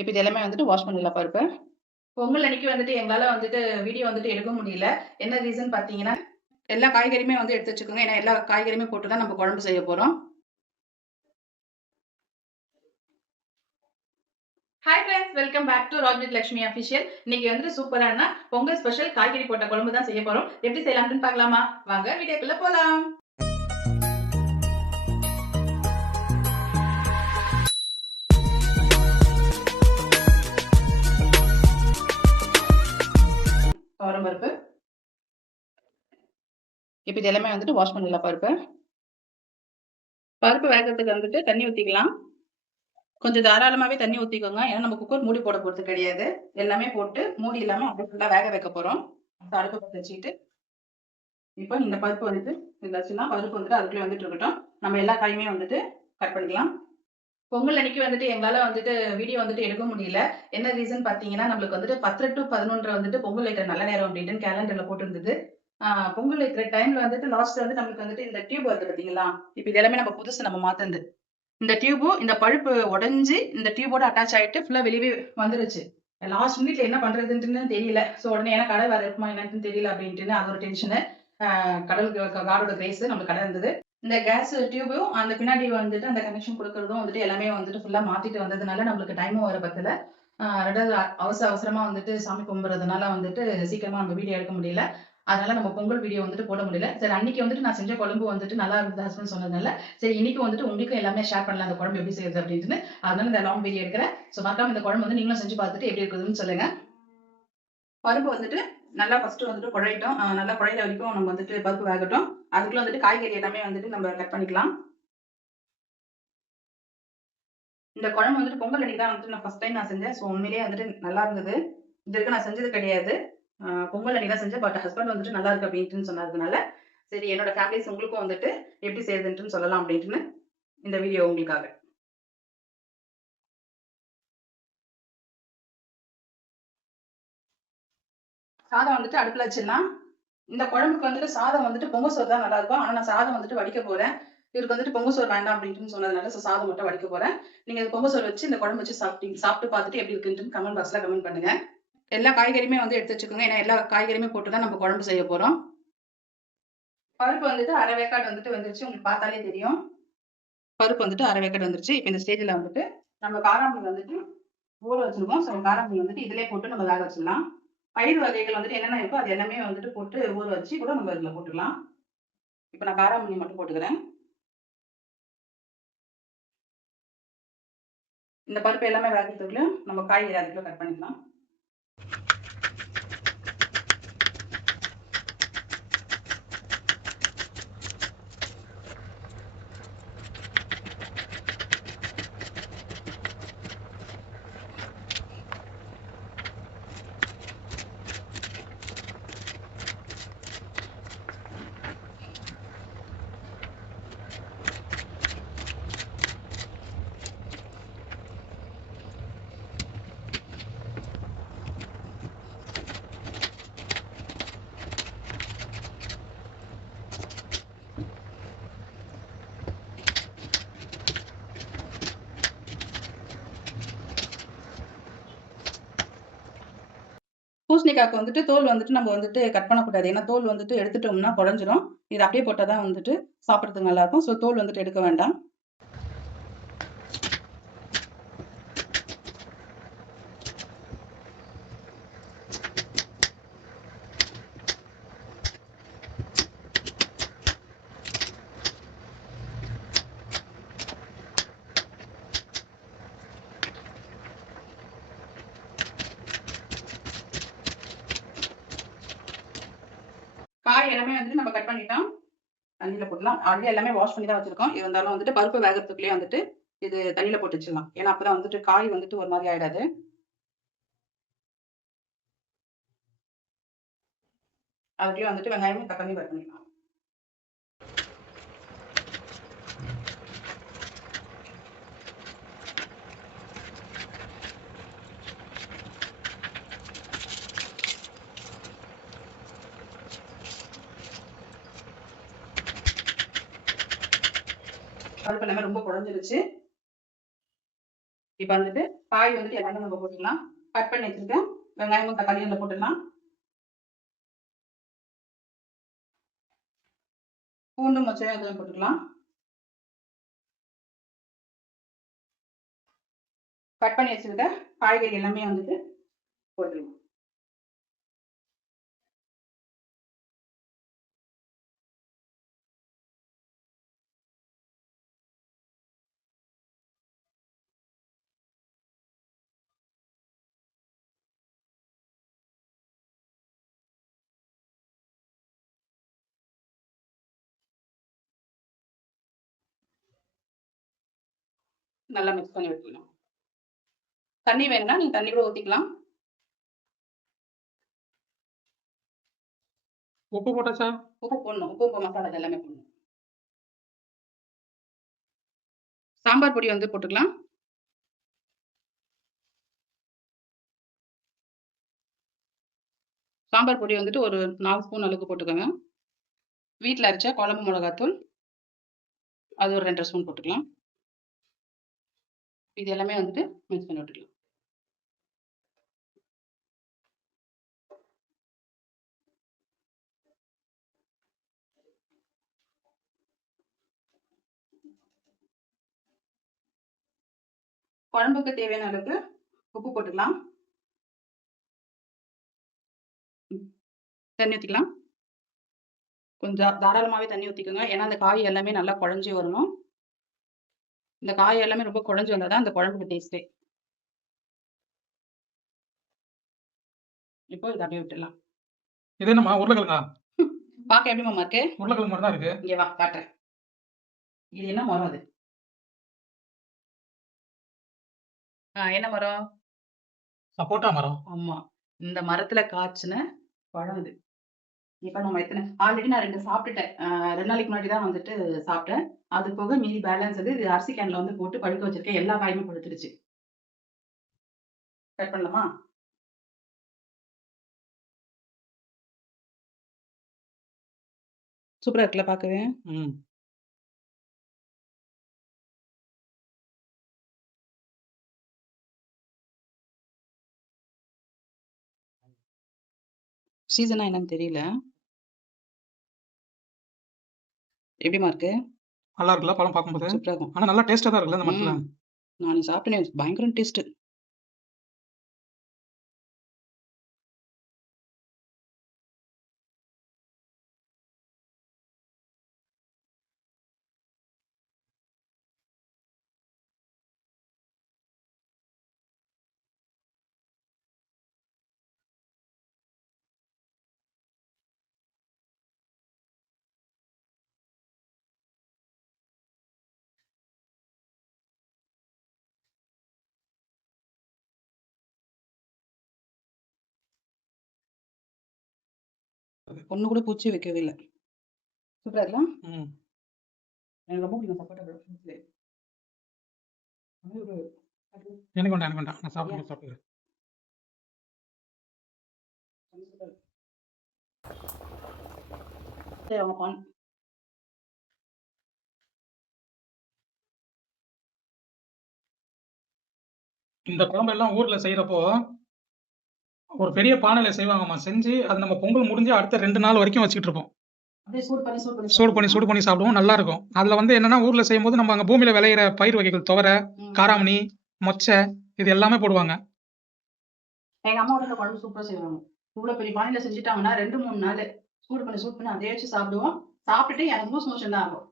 இப்ப இது எல்லாமே வந்துட்டு வாஷ் பண்ணிடலாம் பருப்ப. பொங்கல் அன்னைக்கு வந்துட்டு எங்களால வந்துட்டு வீடியோ வந்துட்டு எடுக்க முடியல. என்ன ரீசன் பார்த்தீங்கன்னா, எல்லா காய்கறியுமே வந்து எடுத்து வச்சுக்கோங்க. ஏன்னா எல்லா காய்கறியுமே போட்டு தான் நம்ம குழம்பு செய்ய போறோம். Hi friends, welcome back to Raj with Lakshmi official. இன்னைக்கு வந்துட்டு சூப்பரான பொங்கல் ஸ்பெஷல் காய்கறி போட்ட குழம்பு தான் செய்ய போறோம். எப்படி செய்யலாம்னு பார்க்கலாமா? வாங்க வீடியோக்குள்ள போலாம். துவரம் பருப்பு. இப்ப இது எல்லாமே வந்துட்டு வாஷ் பண்ணிடலாம் பருப்ப. பருப்பு வேகறதுக்கு வந்துட்டு தண்ணி ஊத்திக்கலாம். கொஞ்சம் தாராளமாவே தண்ணி ஊத்திக்கோங்க. ஏன்னா நம்ம குக்கர் மூடி போட போறது கிடையாது. எல்லாமே போட்டு மூடி இல்லாம அப்படியே ஃபுல்லா வேக வைக்க போறோம். அடுப்பு பத்த வச்சுக்கிட்டு, இப்போ இந்த பருப்பு வந்துட்டு இதுல வச்சுலாம் பருப்பு வந்துட்டு அதுக்குள்ளே வந்துட்டு இருக்கட்டும். நம்ம எல்லா காயுமே வந்துட்டு கட் பண்ணிக்கலாம். பொங்கல் அன்னைக்கு வந்துட்டு எங்களால வந்துட்டு வீடியோ வந்துட்டு எடுக்க முடியல. என்ன ரீசன் பார்த்தீங்கன்னா, நம்மளுக்கு வந்துட்டு 10 டூ 11 வந்துட்டு பொங்கல் வைக்கிற நல்ல நேரம் அப்டின்ட்டு கேலண்டர்ல போட்டிருந்தது. பொங்கல் வைக்கிற டைம்ல வந்துட்டு லாஸ்ட்ல வந்து நம்மளுக்கு வந்துட்டு இந்த டியூப் வருது பார்த்தீங்களா? இப்ப இது எல்லாமே நம்ம புதுசு நம்ம மாத்துனது. இந்த டியூபும் இந்த பழுப்பு உடைஞ்சு இந்த டியூபோட அட்டாச் ஆயிட்டு ஃபுல்லா வெளியவே வந்துருச்சு. லாஸ்ட் மினிட்ல என்ன பண்றதுன்ட்டுன்னு தெரியல. ஸோ உடனே ஏன்னா கடை வேற இருக்குமா என்னன்னு தெரியல அப்டின்ட்டுன்னு அது ஒரு டென்ஷனு. கடவுளுக்கு காடோட கிரேஸ் நம்மளுக்கு கடை இருந்தது. இந்த கேஸ் டியூபும் அந்த பின்னாடி வந்துட்டு அந்த கனெக்ஷன் குடுக்குறதும் வந்துட்டு எல்லாமே வந்துட்டு ஃபுல்லா மாத்திட்டு வந்ததுனால நம்மளுக்கு டைமும் வேற பத்தல. 2வது அவசர அவசரமா வந்துட்டு சாமி கும்பிடுறதுனால வந்துட்டு சீக்கிரமா நம்ம வீடியோ எடுக்க முடியல. அதனால நம்ம பொங்கல் வீடியோ வந்துட்டு போட முடியல. சரி அன்னைக்கு வந்துட்டு நான் செஞ்ச குழம்பு வந்துட்டு நல்லா இருந்தது ஹஸ்பண்ட் சொன்னதுனால, சரி இன்னைக்கு வந்துட்டு உங்களுக்கும் எல்லாமே ஷேர் பண்ணலாம் அந்த குழம்பு எப்படி செய்றது அப்படின்ட்டுன்னு. அதனால இந்த லாங் வீடியோ எடுக்கிறேன். ஸோ மறக்காம இந்த குழம்பு வந்து நீங்களும் செஞ்சு பார்த்துட்டு எப்படி இருக்குதுன்னு சொல்லுங்க. பருப்பு வந்துட்டு நல்லா ஃபர்ஸ்ட்டு வந்துட்டு குழையட்டும். நல்லா குழையிற வரைக்கும் நம்ம வந்துட்டு பருப்பு வேகட்டும். அதுக்குள்ள வந்துட்டு காய்கறி எல்லாமே வந்துட்டு நம்ம கட் பண்ணிக்கலாம். இந்த குழம்பு வந்துட்டு பொங்கல் அன்னைக்கு தான் வந்துட்டு நான் ஃபர்ஸ்ட் டைம் நான் செஞ்சேன். ஸோ உண்மையிலேயே வந்துட்டு நல்லா இருந்தது. இதுவரைக்கும் நான் செஞ்சது கிடையாது. பொங்கல் அன்னைக்கு தான் செஞ்சேன். பட் ஹஸ்பண்ட் வந்துட்டு நல்லா இருக்கு அப்டின்ட்டுன்னு சொன்னதுனால, சரி என்னோட ஃபேமிலிஸ் உங்களுக்கும் வந்துட்டு எப்படி செய்றதுன்ட்டுன்னு சொல்லலாம் அப்டின்ட்டுன்னு இந்த வீடியோ உங்களுக்காக. சாதம் வந்துட்டு அடுப்புல வச்சிடலாம். இந்த குழம்புக்கு வந்துட்டு சாதம் வந்துட்டு பொங்க சோறு தான் நல்லாருக்கும். ஆனா நான் சாதம் வந்துட்டு வடிக்க போறேன். இவருக்கு வந்துட்டு பொங்க சோறு வேண்டாம் அப்டின்ட்டுன்னு சொன்னதுனால, சாதம் மட்டும் வடிக்க போறேன். நீங்க பொங்க சோறு வச்சு இந்த குழம்பு வச்சு சாப்பிட்டு பார்த்துட்டு எப்படி இருக்குன்ட்டுன்னு கமெண்ட் பாக்ஸ்ல கமெண்ட் பண்ணுங்க. எல்லா காய்கறியுமே வந்து எடுத்து வச்சுக்கோங்க. ஏன்னா எல்லா காய்கறியுமே போட்டு தான் நம்ம குழம்பு செய்ய போறோம். பருப்பு வந்துட்டு அரை வேக்காடு வந்துட்டு வந்துருச்சு. உங்களுக்கு பார்த்தாலே தெரியும். பருப்பு வந்துட்டு அரை வேக்காடு வந்துருச்சு. இப்ப இந்த ஸ்டேஜ்ல வந்துட்டு நம்ம காராமணி வந்துட்டு ஊற வச்சிருக்கோம். ஸோ காராமணி வந்துட்டு இதிலயே போட்டு நம்ம வேக வச்சிடலாம். பயிர் வகைகள் வந்துட்டு என்னென்ன இருக்கோ அது எல்லாமே வந்துட்டு போட்டு ஊற வச்சு கூட நம்ம இதுல போட்டுக்கலாம். இப்ப நான் காராமணி மட்டும் போட்டுக்கிறேன். இந்த பருப்பு எல்லாமே வேகறதுக்குள்ள நம்ம காய்கறி அதுக்குள்ள கட் பண்ணிக்கலாம். பூசணிக்காய்க்கு வந்துட்டு தோல் வந்துட்டு நம்ம வந்துட்டு கட் பண்ணக்கூடாது. ஏன்னா தோல் வந்துட்டு எடுத்துட்டோம்னா குழஞ்சிரும். இது அப்படியே போட்டா தான் வந்துட்டு சாப்பிடுறதுக்கு நல்லாருக்கும். ஸோ தோல் வந்துட்டு எடுக்க வேண்டாம். காய் எல்லாமே வந்துட்டு நம்ம கட் பண்ணிட்டோம். தண்ணீல போட்டுடலாம். ஆல்ரெடி எல்லாமே வாஷ் பண்ணி தான் வச்சிருக்கோம். இருந்தாலும் வந்துட்டு பருப்பு வேகறதுக்குள்ளயே வந்துட்டு இது தண்ணீல போட்டு வச்சிடலாம். ஏன்னா அப்பதான் வந்துட்டு காய் வந்துட்டு ஒரு மாரி ஆயிடாது. அதுக்குள்ளயே வந்துட்டு வெங்காயமும் தக்காளியும் கட் பண்ணிக்கலாம். பருப்பு எல்லாமே ரொம்ப குழஞ்சிருச்சு. இப்ப வந்துட்டு காய் வந்துட்டு எல்லாமே நம்ம போட்டுக்கலாம். கட் பண்ணி வச்சிருக்கேன் வெங்காயமும் தக்காளியும் அதில் போட்டுடலாம். பூண்டும் மொச்சையும் அதில் போட்டுக்கலாம். கட் பண்ணி வச்சிருக்க காய்கறி எல்லாமே வந்துட்டு போட்டுக்கலாம். நல்லா மிக்ஸ் பண்ணி விட்டுக்கலாம். தண்ணி வேணும்னா நீங்க தண்ணி கூட ஊத்திக்கலாம். உப்பு போட்டாச்சா? உப்பு போடணும். உப்பு மசாலா எல்லாமே போடணும். சாம்பார் பொடி வந்து போட்டுக்கலாம். சாம்பார் பொடி வந்துட்டு ஒரு 4 ஸ்பூன் அளவுக்கு போட்டுக்கோங்க. வீட்டில் அரைச்ச குழம்பு மிளகாத்தூள் அது ஒரு 2 ஸ்பூன் போட்டுக்கலாம். இது எல்லாமே வந்துட்டு மிக்ஸ் பண்ணி விட்டுக்கலாம். குழம்புக்கு தேவையான அளவுக்கு உப்பு போட்டுக்கலாம். தண்ணி ஊற்றிக்கலாம். கொஞ்சம் தாராளமாகவே தண்ணி ஊற்றிக்கோங்க. ஏன்னா அந்த காய் எல்லாமே நல்லா குழஞ்சி வரணும். இந்த காய் எல்லாமே ரொம்ப குழஞ்சி வந்தால் தான் அந்த குழம்புக்கு டேஸ்ட்டே. இப்போ இதை அப்படியே விட்டுடலாம். இது என்னம்மா உருளைக்கிழங்கா? பார்க்க எப்படி மாமா இருக்கு? உருளைக்கிழங்கு மாதிரி தான் இருக்கு. இங்கே வா காட்டுறேன். இது என்ன மரம் அது? என்ன மரம்? சப்போட்டா மரம். ஆமா. இந்த மரத்துல காய்ச்சின பழம் இது. இப்ப நம்ம ஆல்ரெடி நான் 2 சாப்பிட்டுட்டேன். 2 நாளைக்கு முன்னாடி தான் வந்துட்டு சாப்பிட்டேன். அது போக மீதி பேலன்ஸ் வந்து இது அரிசி கேன்ல வந்து போட்டு பழுக்க வச்சிருக்கேன். எல்லா காயுமே பழுத்துருச்சு. கட் பண்ணலாமா? சூப்பரா இருக்குல்ல பார்க்கவே? ம். சீசனா என்னன்னு தெரியல. எப்படிமா இருக்கு? நல்லா இருக்குல்ல பழம் பார்க்கும்போது? சூப்பரா இருக்கும். ஆனா நல்லா டேஸ்டா தான் இருக்குல்ல இந்த மரத்துல. நான் சாப்பிட்டேனே பயங்கர டேஸ்ட். ஒண்ணு கூட பூச்சி வைக்கவே இல்ல. சூப்பரா இருக்கலாம். ம். எனக்கு ரொம்ப பிடிக்கும் சப்போட்டா பழம். எனக்கு வேண்டாம் நான் சாப்பிடுறேன். சரி அவங்க பான். இந்த குழம்பு எல்லாம் ஊர்ல செய்யறப்போ ஒரு பெரிய பானையில செய்வாங்கம்மா. செஞ்சு அது நம்ம பொங்கல் முடிஞ்சு அடுத்த 2 நாள் வரைக்கும் வச்சுக்கிட்டு இருப்போம். அப்படியே சூடு பண்ணி சாப்பிடுவோம். நல்லா இருக்கும். அதுல வந்து என்னன்னா ஊர்ல செய்யும்போது நம்ம அங்க பூமியில விளையிற பயிர் வகைகள் துவரை, காராமணி, மொச்சை இது எல்லாமே போடுவாங்க. எங்க அம்மா வந்து குழம்பு சூப்பரா செய்வாங்க. இவ்வளவு பெரிய பானையில செஞ்சுட்டாங்கன்னா 2, 3 நாள் சூடு பண்ணி அதே வச்சு சாப்பிடுவோம். சாப்பிட்டுட்டு எனக்கு லூஸ் மோஷன் தான் ஆகும்.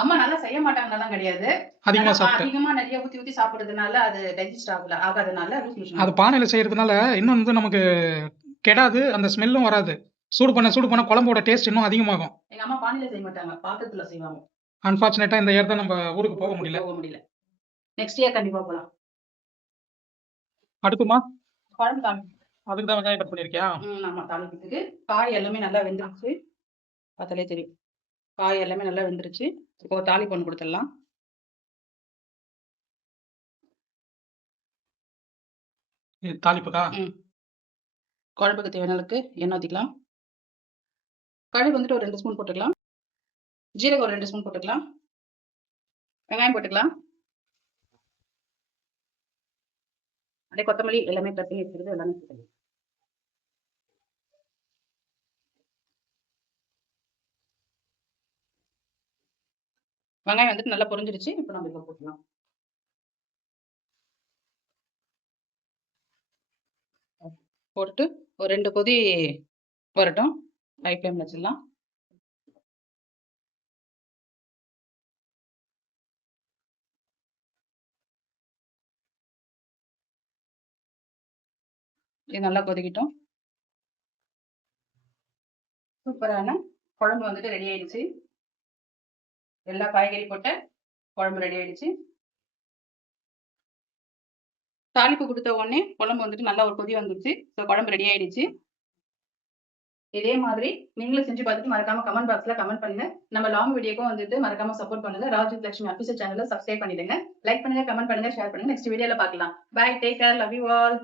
அம்மா நல்லா செய்ய மாட்டாங்கலாம் கிடையாது. அதிகமா நிறைய ஊத்தி சாப்பிடுறதுனால அது டைஜஸ்ட் ஆகாதனால லூஸ் மோஷன். அது பானையில செய்யறதுனால இன்னும் வந்து நமக்கு கெடாது. அந்த ஸ்மெல்லும் வராது. சூடு பண்ண குழம்போட டேஸ்ட் இன்னும் அதிகமாகும். எங்க அம்மா பானையில செய்ய மாட்டாங்க. பாத்திரத்துல செய்வாங்க. அன்பார்ச்சுனேட்டா இந்த இயர் தான் நம்ம ஊருக்கு போக முடியல. நெக்ஸ்ட் இயர் கண்டிப்பா போலாம். அடுத்துமா? குழம்பு தாளிப்பு. அதுக்கு தான் வெங்காயம் கட் பண்ணிருக்கியா? ஆமா தாளிக்கிறதுக்கு. காய் எல்லாமே நல்லா வெந்துருச்சு. பார்த்தாலே தெரியும். காய் எல்லாமே நல்லா வெந்துருச்சு. இப்போ தாளிப்பு ஒண்ணு கொடுத்துடலாம். இது தாளிப்புக்கா? குழம்புக்கு தேவையான அளவுக்கு எண்ணெய் ஊற்றிக்கலாம். கடுகு வந்துட்டு ஒரு 2 ஸ்பூன் போட்டுக்கலாம். ஜீரகம் ஒரு 2 ஸ்பூன் போட்டுக்கலாம். வெங்காயம் போட்டுக்கலாம். அப்படியே கொத்தமல்லி எல்லாமே கட் பண்ணி வச்சிருக்கிறது எல்லாமே போட்டுக்கலாம். வெங்காயம் வந்துட்டு நல்லா பொரிஞ்சிருச்சு. இப்போ நம்ம இதை போட்டுக்கலாம். போட்டுட்டு ஒரு 2 கொதி வரட்டும். ஹை ஃப்ளேம்ல வச்சிடலாம். இது நல்லா கொதிக்கட்டும். சூப்பரான குழம்பு வந்துட்டு ரெடி ஆயிடுச்சு. எல்லா காய்கறி போட்ட குழம்பு ரெடி ஆயிடுச்சு. தாளிப்பு கொடுத்த உடனே குழம்பு வந்துட்டு நல்லா ஒரு கொதி வந்துருச்சு. ஸோ குழம்பு ரெடி ஆயிடுச்சு. இதே மாதிரி நீங்களும் செஞ்சு பார்த்துட்டு மறக்காம கமெண்ட் பாக்ஸ்ல கமெண்ட் பண்ணுங்க. நம்ம லாங் வீடியோக்கும் வந்துட்டு மறக்காம சப்போர்ட் பண்ணுங்க. ராஜு லட்சுமி அபிஷியல் சேனலை சப்ஸ்கிரைப் பண்ணிடுங்க. லைக் பண்ணுங்க, கமெண்ட் பண்ணுங்க, ஷேர் பண்ணுங்க. நெக்ஸ்ட் வீடியோல பார்க்கலாம். Bye, take care, love you all.